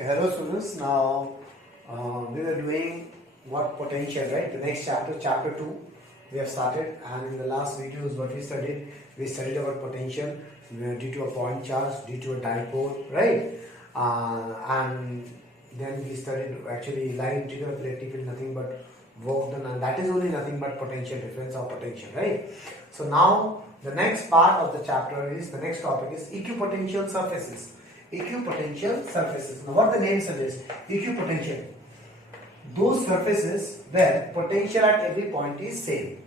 Okay, hello students. Now we were doing what potential, right? The next chapter, chapter 2, we have started, and in the last videos, what we studied about potential due to a point charge, due to a dipole, right? And then we studied actually line integral of electric field, nothing but work done, and that is only nothing but potential difference or potential, right? So now the next part of the chapter is the next topic is equipotential surfaces. Equipotential surfaces. Now what the name suggests, equipotential. Those surfaces where potential at every point is same.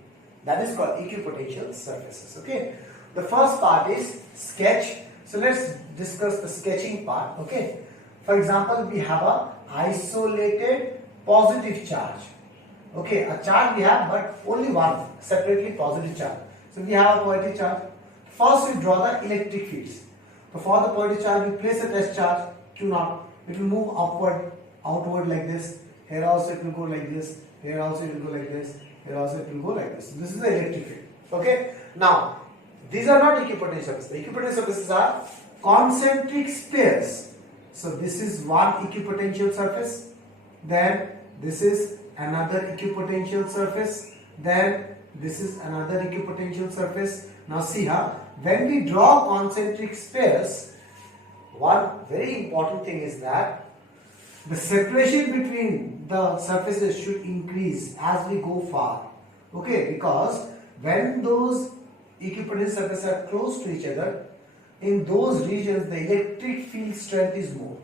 That is called equipotential surfaces. Okay. The first part is sketch. So let's discuss the sketching part. Okay. For example, we have a isolated positive charge. Okay, a charge we have, but only one separately positive charge. So we have a positive charge. First we draw the electric fields. So for the positive charge, we place a test charge Q0. It will move upward, outward like this. Here also it will go like this. Here also it will go like this. Here also it will go like this. This is the electric field. Okay. Now these are not equipotential surfaces. The equipotential surfaces are concentric spheres. So this is one equipotential surface. Then this is another equipotential surface. Then this is another equipotential surface. Now see how when we draw concentric spheres, one very important thing is that the separation between the surfaces should increase as we go far. Okay, because when those equipotential surfaces are close to each other, in those regions the electric field strength is more.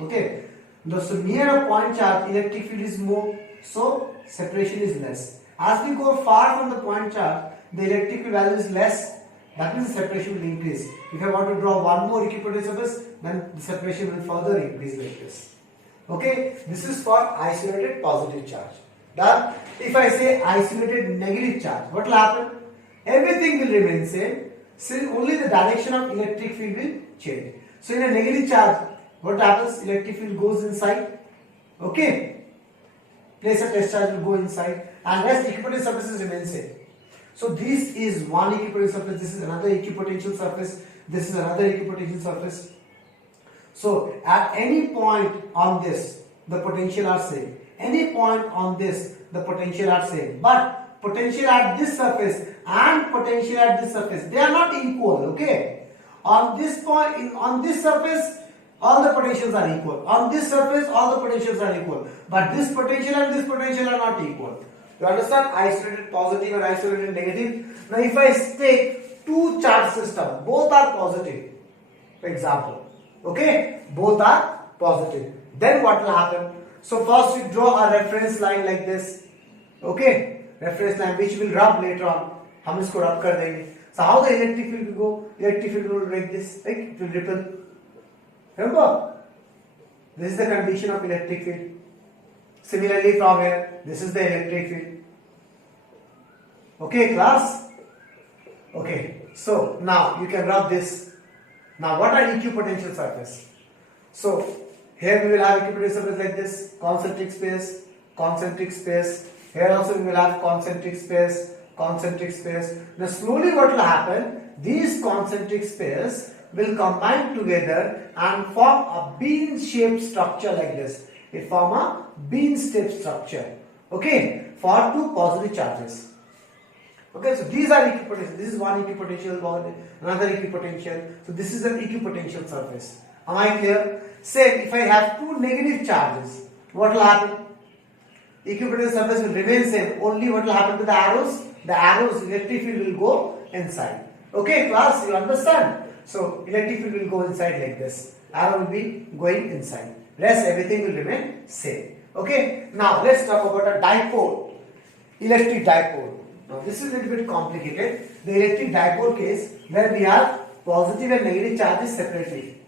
Okay, so near a point charge electric field is more, so separation is less. As we go far from the point charge, the electric field value is less. That means the separation will increase. If I want to draw one more equipotential surface, then the separation will further increase like this. Okay, this is for isolated positive charge. Done. If I say isolated negative charge, what will happen? Everything will remain same. So only the direction of electric field will change. So in a negative charge, what happens? Electric field goes inside. Okay. Place a test charge will go inside, and rest equipotential surfaces remain same. So this is one equipotential surface, this is another equipotential surface, this is another equipotential surface. So at any point on this, the potential are same. Any point on this, the potential are same. But potential at this surface and potential at this surface, they are not equal. Okay. On this point, on this surface, all the potentials are equal. On this surface, all the potentials are equal. But this potential and this potential are not equal. You understand? Isolated positive and isolated negative. Now if I take two charge system, both are positive, for example. Okay? Both are positive. Then what will happen? So first we draw a reference line like this. Okay? Reference line which will rub later on. हम इसको rub कर देंगे. So how the electric field will go? Electric field will like this. Like it will ripple. Remember? This is the condition of electric field. Similarly from here, this is the electric field. Okay, class? Okay, so now you can rub this. Now what are equipotential surface? So here we will have equipotential surface like this, concentric space, concentric space. Here also we will have concentric space, concentric space. Now slowly what will happen? These concentric spaces will combine together and form a bean-shaped structure like this. It form a bean-shaped structure. Okay, for two positive charges. Okay, so these are equipotential. This is one equipotential, another equipotential. So this is an equipotential surface. Am I clear? Same, if I have two negative charges, what will happen? Equipotential surface will remain same. Only what will happen to the arrows? The arrows, electric field will go inside. Okay, class, you understand? So electric field will go inside like this. Arrow will be going inside. Rest everything will remain same. Okay. Now let's talk about a dipole. Electric dipole. Now this is a little bit complicated. The electric dipole case where we have positive and negative charges separately.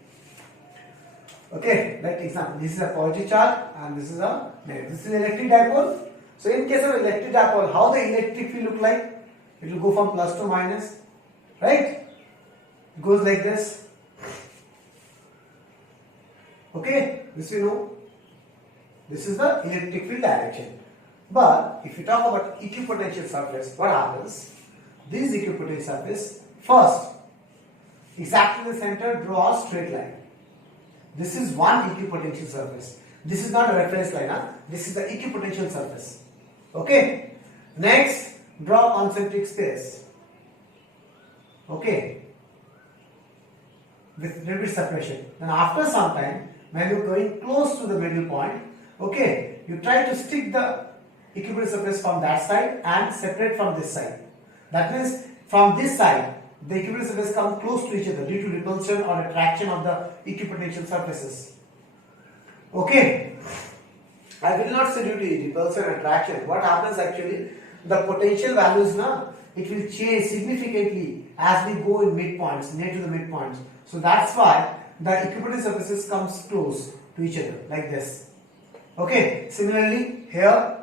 Okay. Like example, this is a positive charge and this is a negative. This is electric dipole. So in case of electric dipole, how the electric field look like? It will go from plus to minus, right? It goes like this. Okay, this we know. This is the electric field direction. But if you talk about equipotential surface, what happens? This equipotential surface, first, exactly in the center, draw a straight line. This is one equipotential surface. This is not a reference line, huh? This is the equipotential surface. Okay. Next, draw concentric spheres. Okay. With little bit separation. Then after some time, when you're going close to the middle point, okay, you try to stick the equipotential surface from that side and separate from this side. That means from this side, the equipotential surface come close to each other due to repulsion or attraction of the equipotential surfaces. Okay. I will not say due to repulsion and attraction. What happens actually, the potential values now, it will change significantly as we go in midpoints, near to the midpoints. So that's why the equipotential surfaces comes close to each other like this. Okay. Similarly, here,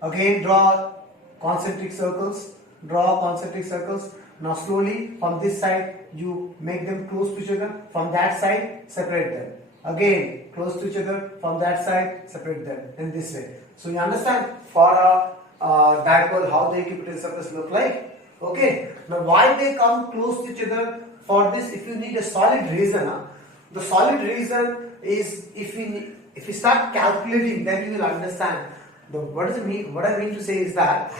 again draw concentric circles. Draw concentric circles. Now slowly from this side you make them close to each other. From that side separate them. Again close to each other. From that side separate them in this way. So you understand for a dipole how the equipotential surface look like. Okay. Now why they come close to each other? For this, if you need a solid reason, the solid reason is if we start calculating, then you will understand. What does it mean? What I mean to say is that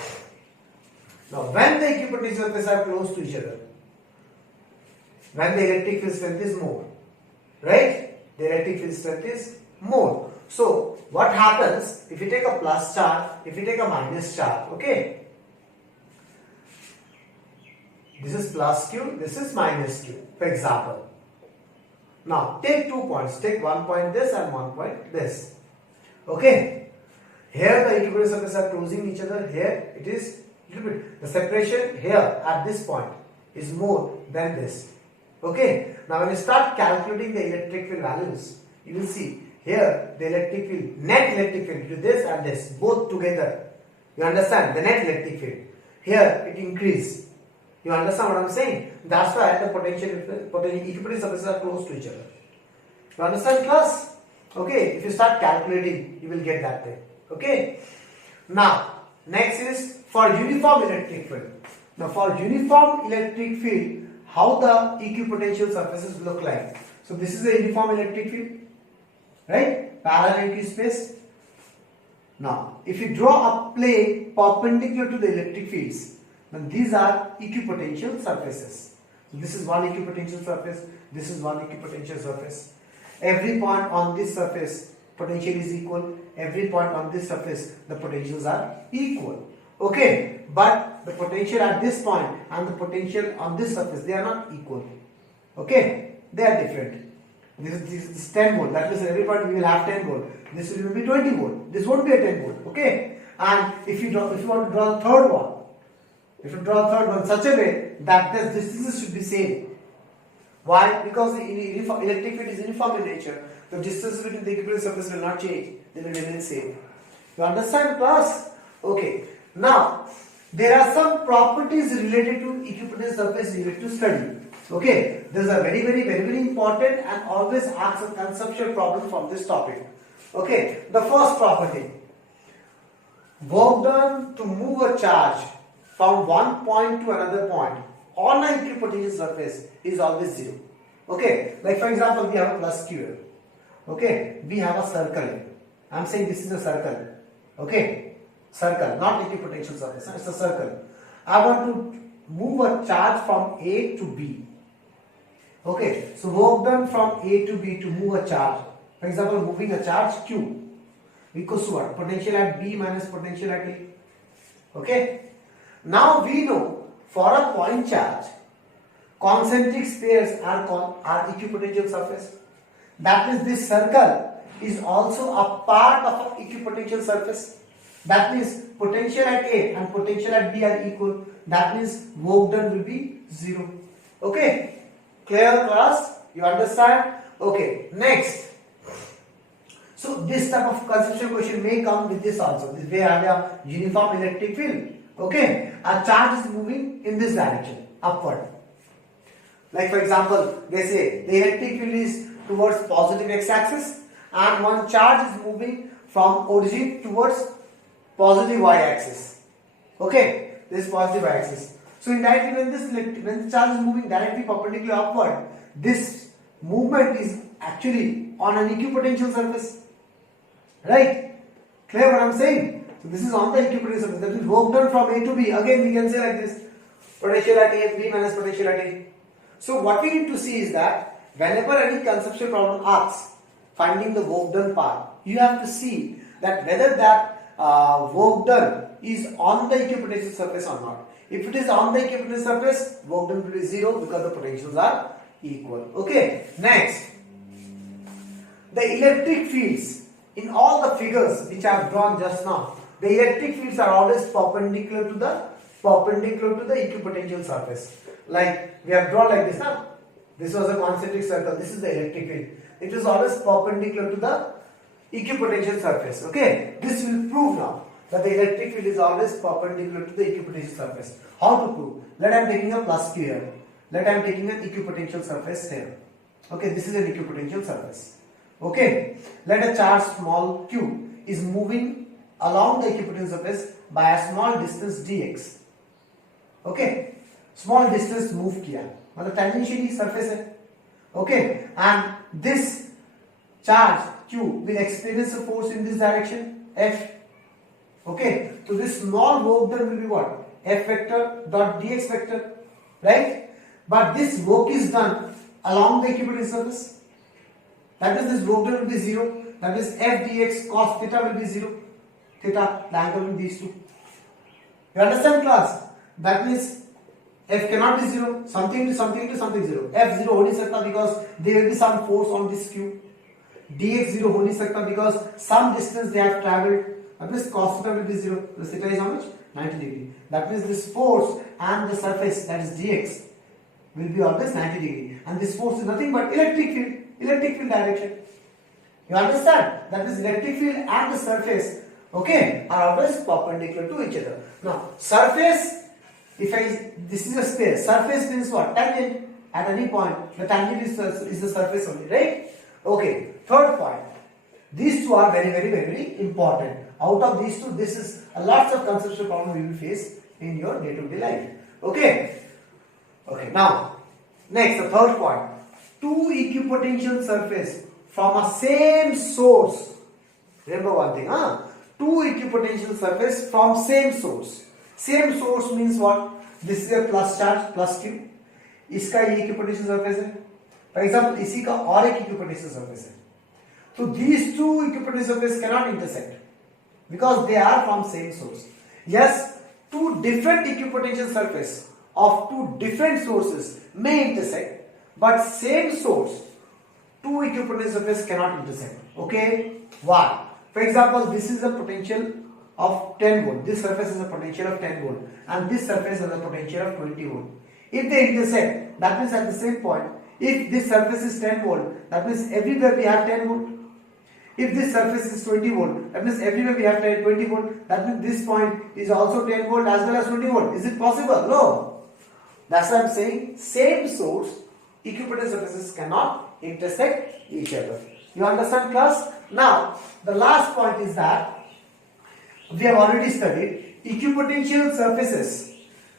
now when the equipotential surfaces are close to each other, when the electric field strength is more, right? The electric field strength is more. So what happens if you take a plus charge, if you take a minus charge, okay? This is plus Q, this is minus Q, for example. Now take 2 points, take 1 point this and 1 point this. Okay? Here the equipotential surfaces are closing each other, here it is little bit. The separation here at this point is more than this. Okay? Now when you start calculating the electric field values, you will see here the electric field, net electric field, to this and this, both together. You understand? The net electric field. Here it increases. You understand what I am saying? That's why the potential equipotential surfaces are close to each other. You understand, class? Okay, if you start calculating, you will get that thing. Okay? Now, next is for uniform electric field. Now, for uniform electric field, how the equipotential surfaces look like. So, this is a uniform electric field, right? Parallel to space. Now, if you draw a plane perpendicular to the electric fields, then these are equipotential surfaces. So this is one equipotential surface, this is one equipotential surface. Every point on this surface potential is equal, every point on this surface the potentials are equal. Okay, but the potential at this point and the potential on this surface, they are not equal. Okay, they are different. This is 10 volt, that means every point we will have 10 volt. This will be 20 volt, this won't be a 10 volt. Okay, and if you want to draw the third one, if you draw a third one such a way that the distances should be same. Why? Because the electric field is uniform in nature. The distance between the equipotential surface will not change. They will remain same. You understand, class? Okay. Now, there are some properties related to equipotential surface you need to study. Okay. These are very important and always ask a conceptual problem from this topic. Okay. The first property. Work done to move a charge from one point to another point on an equipotential surface is always zero. Okay, like for example, we have a plus Q here. Okay, we have a circle here. I am saying this is a circle. Okay, circle, not equipotential surface. It's a circle. I want to move a charge from A to B. Okay, so work done from A to B to move a charge. For example, moving a charge Q equals to what? Potential at B minus potential at A. Okay. Now we know for a point charge, concentric spheres are equipotential surface. That means this circle is also a part of an equipotential surface. That means potential at A and potential at B are equal. That means work done will be 0. Okay, clear, class? You understand? Okay, next. So this type of conceptual question may come with this also. This way I have a uniform electric field. Okay, a charge is moving in this direction, upward. Like for example, they say the electric field is towards positive x-axis and one charge is moving from origin towards positive y-axis. Okay, this is positive y-axis. So indirectly when the charge is moving directly perpendicular upward, this movement is actually on an equipotential surface. Right? Clear what I'm saying? So this is on the equipotential surface. That is work done from A to B. Again we can say like this. Potential at A, B minus potential at A. So what we need to see is that whenever any conceptual problem asks finding the work done part, you have to see that whether that work done is on the equipotential surface or not. If it is on the equipotential surface, work done will be 0 because the potentials are equal. Okay. Next, the electric fields in all the figures which I have drawn just now, the electric fields are always perpendicular to the equipotential surface. Like we have drawn like this now. This was a concentric circle. This is the electric field. It is always perpendicular to the equipotential surface. Okay. This will prove now that the electric field is always perpendicular to the equipotential surface. How to prove? Let I am taking a plus Q here. Let I am taking an equipotential surface here. Okay. This is an equipotential surface. Okay. Let a charge small q is moving along the equipotential surface by a small distance dx. Okay. Small distance move किया मतलब tangentially surface है. Okay. And this charge q will experience a force in this direction F. Okay. So this small work done will be what? F vector dot dx vector. Right? But this work is done along the equipotential surface. That means this work done will be 0. That means F dx cos theta will be 0. Theta, the angle between these two. You understand, class? That means F cannot be 0. Something to something 0. F 0 हो नहीं सकता because there will be some force on this q. Dx 0 हो नहीं सकता because some distance they have travelled. That means cos theta will be 0. The theta is how much? 90 degree. That means this force and the surface, that is dx, will be always 90 degree. And this force is nothing but electric field direction. You understand? That is electric field and the surface, okay, are always perpendicular to each other. Now, surface, this is a space. Surface means what? Tangent at any point. The tangent is the surface only, right? Okay. Third point. These two are very important. Out of these two, this is lots of conceptual problems you will face in your day-to-day life. Okay. Okay. Now, next, the third point. Two equipotential surface from a same source. Remember one thing, two equipotential surface from same source. Same source means what? This is a plus charge, plus q. इसका ये equipotential surface है. For example, इसी का और एक equipotential surface है. So these two equipotential surfaces cannot intersect because they are from same source. Yes, two different equipotential surface of two different sources may intersect, but same source, two equipotential surfaces cannot intersect. Okay? Why? For example, this is a potential of 10 volt. This surface has a potential of 10 volt, and this surface has a potential of 20 volt. If they intersect, that means at the same point, if this surface is 10 volt, that means everywhere we have 10 volt. If this surface is 20 volt, that means everywhere we have 20 volt. That means this point is also 10 volt as well as 20 volt. Is it possible? No. That's what I'm saying. Same source, equipotential surfaces cannot intersect each other. You understand, class? Now, the last point is that we have already studied equipotential surfaces.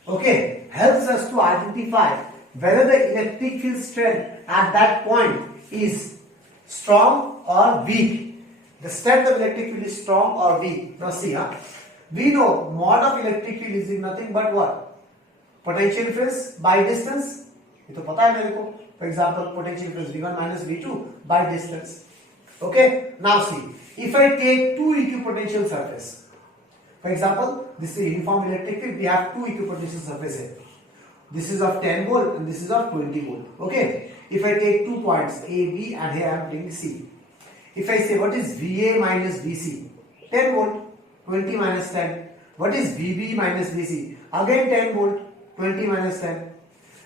Okay, helps us to identify whether the electric field strength at that point is strong or weak. The strength of electric field is strong or weak. Now see, we know mod of electric field is nothing but what? Potential difference by distance. ये तो पता है मेरे को. For example, potential difference V1 minus V2 by distance. Okay. Now see, if I take two equipotential surface. For example, this is uniform electric field. We have two equipotential surfaces. This is of 10 volt and this is of 20 volt. Okay. If I take 2 points A, B, and here I am taking C. If I say what is VA minus VC? 10 volt. 20 minus 10. What is VB minus VC? Again 10 volt. 20 minus 10.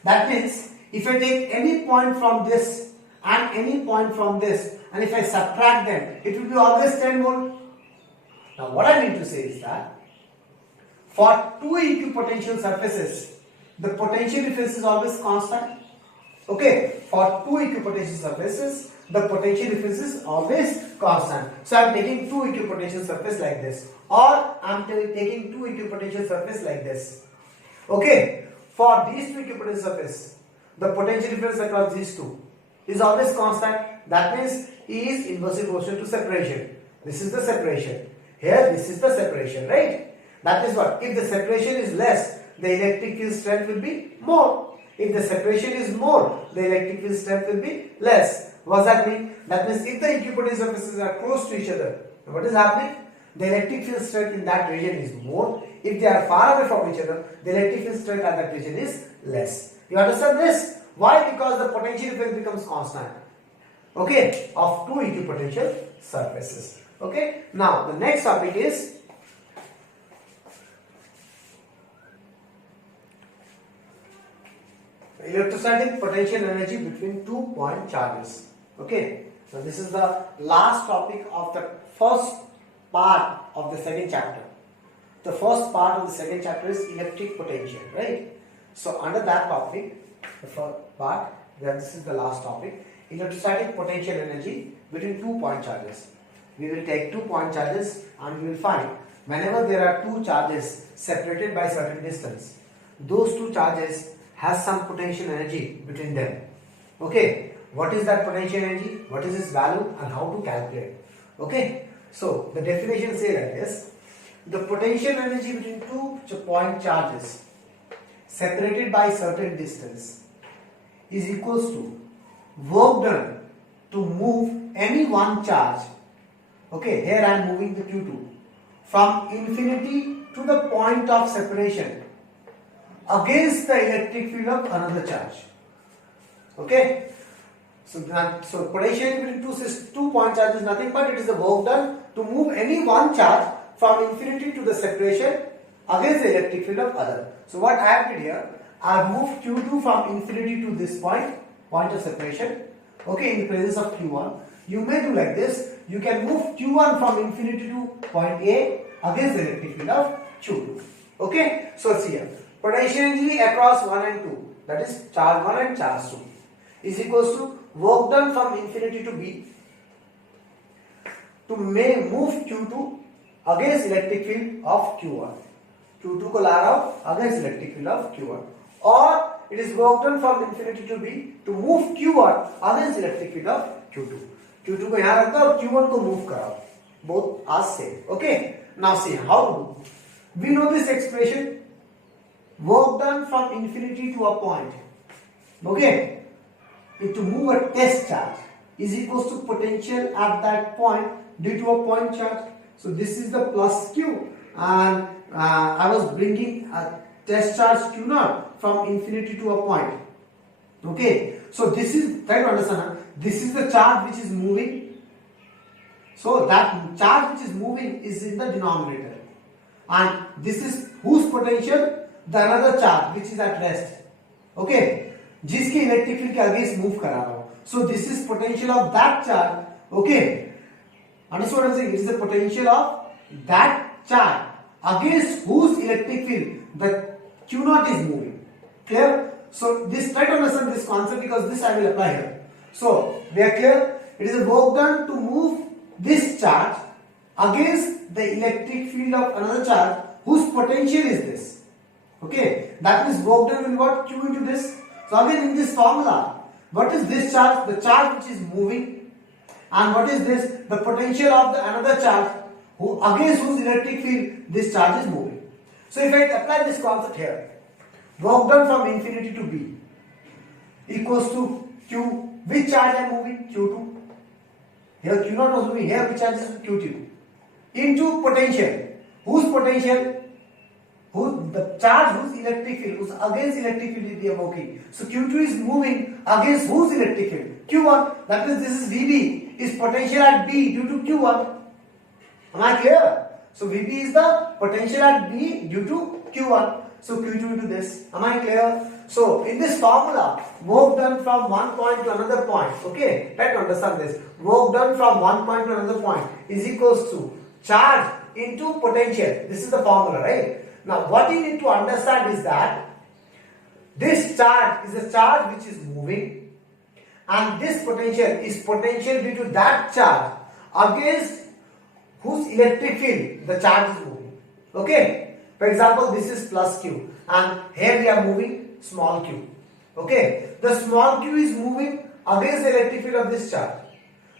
That means if I take any point from this and any point from this, and if I subtract them, it will be always 10 volt. Now what I mean to say is that for two equipotential surfaces, the potential difference is always constant. Okay, for two equipotential surfaces, the potential difference is always constant. So I am taking two equipotential surface like this, or I am taking two equipotential surface like this. Okay, for these two equipotential surfaces, the potential difference across these two is always constant. That means E is inversely proportional to separation. This is the separation. Here this is the separation, right? That is what? If the separation is less, the electric field strength will be more. If the separation is more, the electric field strength will be less. What does that mean? That means if the equipotent surfaces are close to each other, what is happening? The electric field strength in that region is more. If they are far away from each other, the electric field strength at that region is less. You understand this? Why? Because the potential difference becomes constant. Okay, of two equipotential surfaces. Okay, now the next topic is electrostatic potential energy between 2-point charges. Okay, so this is the last topic of the first part of the second chapter. The first part of the second chapter is electric potential, right? So under that topic, the first part, then this is the last topic, electrostatic potential energy between 2-point charges. We will take 2-point charges and we will find whenever there are two charges separated by certain distance, those two charges has some potential energy between them. Okay, what is that potential energy? What is its value and how to calculate? Okay, so the definition says like this: the potential energy between 2-point charges separated by certain distance is equals to work done to move any one charge. Okay, here I am moving the Q2 from infinity to the point of separation against the electric field of another charge. Okay, so potential between 2-point charges is nothing but it is the work done to move any one charge from infinity to the separation against the electric field of other. So what I have did here, I have moved Q2 from infinity to this point of separation. Okay, in the presence of Q1. You may do like this. You can move Q1 from infinity to point A against the electric field of Q2. Okay, so see here. Potential energy across 1 and 2, that is charge 1 and charge 2, is equals to work done from infinity to B to move Q2 against electric field of Q1. Q2 को ला रहा हूँ against electric field of Q1, or it is work done from infinity to B to move Q1 against electric field of Q2. Q2 को यहाँ रखता और Q1 को move कराओ. Both are same. Okay. Now see how to do. We know this expression. Work done from infinity to a point. Okay. To move a test charge is equals to potential at that point due to a point charge. So this is the plus Q, and I was bringing a test charge Q0 from infinity to a point. Okay, so this is, try to understand, this is the charge which is moving. So that charge which is moving is in the denominator, and this is whose potential? The another charge which is at rest. Okay, जिसके electric field के against move करा रहा हूं. So this is potential of that charge. Okay, understand what I'm saying? It is the potential of that charge against whose electric field the Q0 is moving. Clear? So this, try to understand this concept because this I will apply here. So we are clear. It is a work done to move this charge against the electric field of another charge whose potential is this. Okay, that means work done will what? Q into this. So again in this formula, what is this charge? The charge which is moving, and what is this? The potential of the another charge against whose electric field this charge is moving. So if I apply this concept here, work done from infinity to B equals to Q. Which charge I am moving? Q2. Here Q0 was moving. Here which charge is Q2 into potential. Whose potential? The charge whose electric field, whose against electric field we are working. So Q2 is moving against whose electric field? Q1. That means this is VB is potential at B due to Q1. Am I clear? So VB is the potential at B due to Q1. So Q2 into this. Am I clear? So in this formula, work done from one point to another point. Okay, try to understand this. Work done from one point to another point is equals to charge into potential. This is the formula, right? Now what you need to understand is that this charge is a charge which is moving, and this potential is potential due to that charge against whose electric field the charge is moving. Okay, for example, this is plus Q and here we are moving small q. Okay, the small q is moving against the electric field of this charge.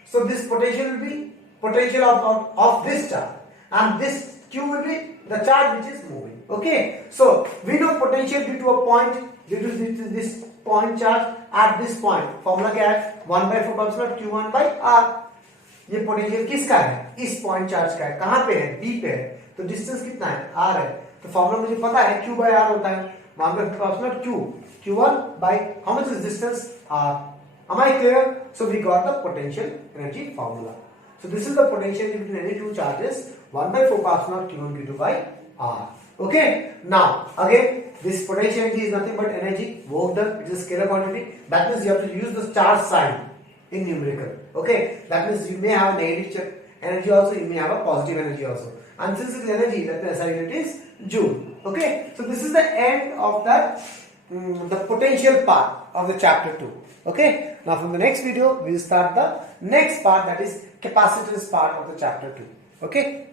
So this potential will be potential of this charge, and this Q will be the charge which is moving. Okay, so we know potential due to a point, due to this point charge at this point. Formula क्या है? 1/4 Q1 by R. ये potential किसका है? इस point charge का है. कहां पे है? B पे है. तो डिस्टेंस कितना है? R है. तो फॉर्मूला मुझे पता है Q by R होता है 1/4 Q. Q1 by how much is distance? R. Am I clear? So we got the potential energy formula. So this is the potential between any two charges 1/4 Q1 Q2 by R. Okay. Now again this potential energy is nothing but energy work done. It is a scalar quantity. That means you have to use the charge sign in numerical. Okay. That means you may have negative energy also. You may have a positive energy also. And since it is energy, that means it is joule. Okay. So this is the end of that the potential part of the chapter 2. Okay. Now from the next video we will start the next part, that is capacitance part of the chapter 2. Okay.